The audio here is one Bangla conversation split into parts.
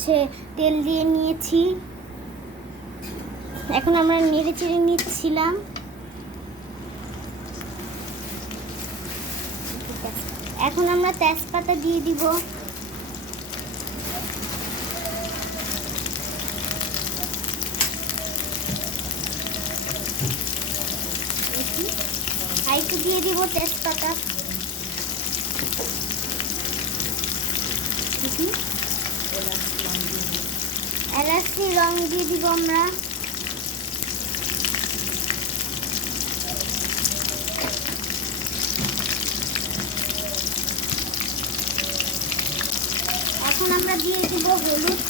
হচ্ছে তেল দিয়ে নিয়েছি। এখন আমরা নেড়ে চেড়ে নিচ্ছিলাম। এখন আমরা তেজপাতা দিয়ে দিব। আর একটু দিয়ে দিব তেজপাতা। এলাচি রং দিয়ে দিব আমরা। এখন আমরা দিয়ে দিব হলুদ,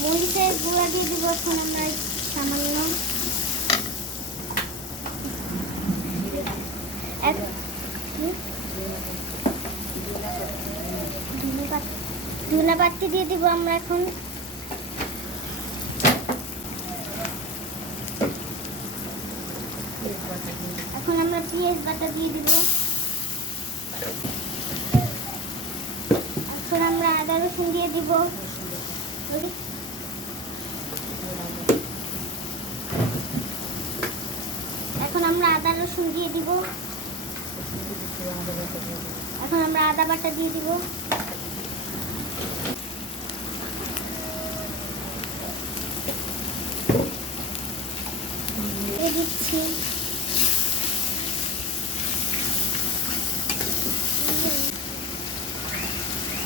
মরিচের গুঁড়া দিয়ে দিব এখন আমরা সামান্য। ধনে পাতা দিয়ে দিব আমরা এখন। এখন আমরা পেঁয়াজ বাটা দিয়ে দিব। এখন আমরা আদা রসুন দিয়ে দিব। এখন আমরা আদা রসুন দিয়ে দিব। এখন আমরা আদা বাটা দিয়ে দিব। দিচ্ছি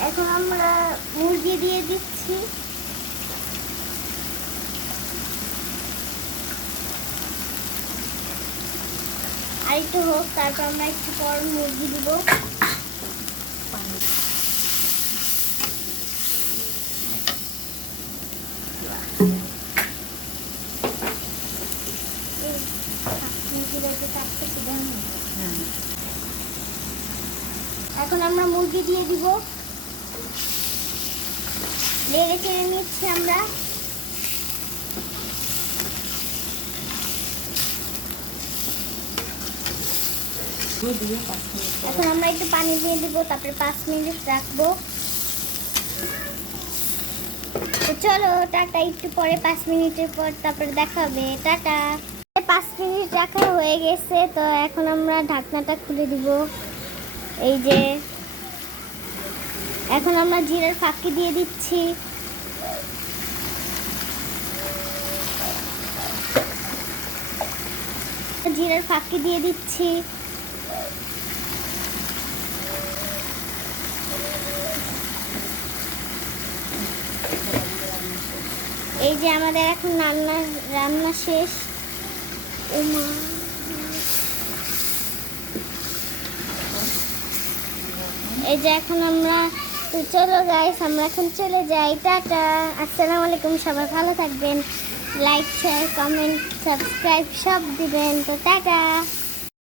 এখন আমরা মুরগি দিয়ে দিচ্ছি। আর একটু হোক, তারপর আমরা একটু পর মুরগি দিব। এখন আমরা মুরগি দিয়ে দিব। নেড়ে চেড়ে নিচ্ছি আমরা। এখন আমরা একটু পানি দিয়ে দিব, তারপরে 5 মিনিট রাখবো। তো চলো টাটা, একটু পরে 5 মিনিটের পর তারপরে দেখা হবে। টাটা। 5 মিনিট রাখা হয়ে গেছে, তো এখন আমরা ঢাকনাটা খুলে দিব। এই যে এখন আমরা জিরার ফাঁকি দিয়ে দিচ্ছি। জিরার ফাঁকি দিয়ে দিচ্ছি। এই যে আমাদের এখন রান্না শেষ। এই যে এখন আমরা, তো চলো গাইস আমরা এখন চলে যাই। টাটা, আসসালামু আলাইকুম। সবাই ভালো থাকবেন, লাইক শেয়ার কমেন্ট সাবস্ক্রাইব সব দিবেন। তো টাটা।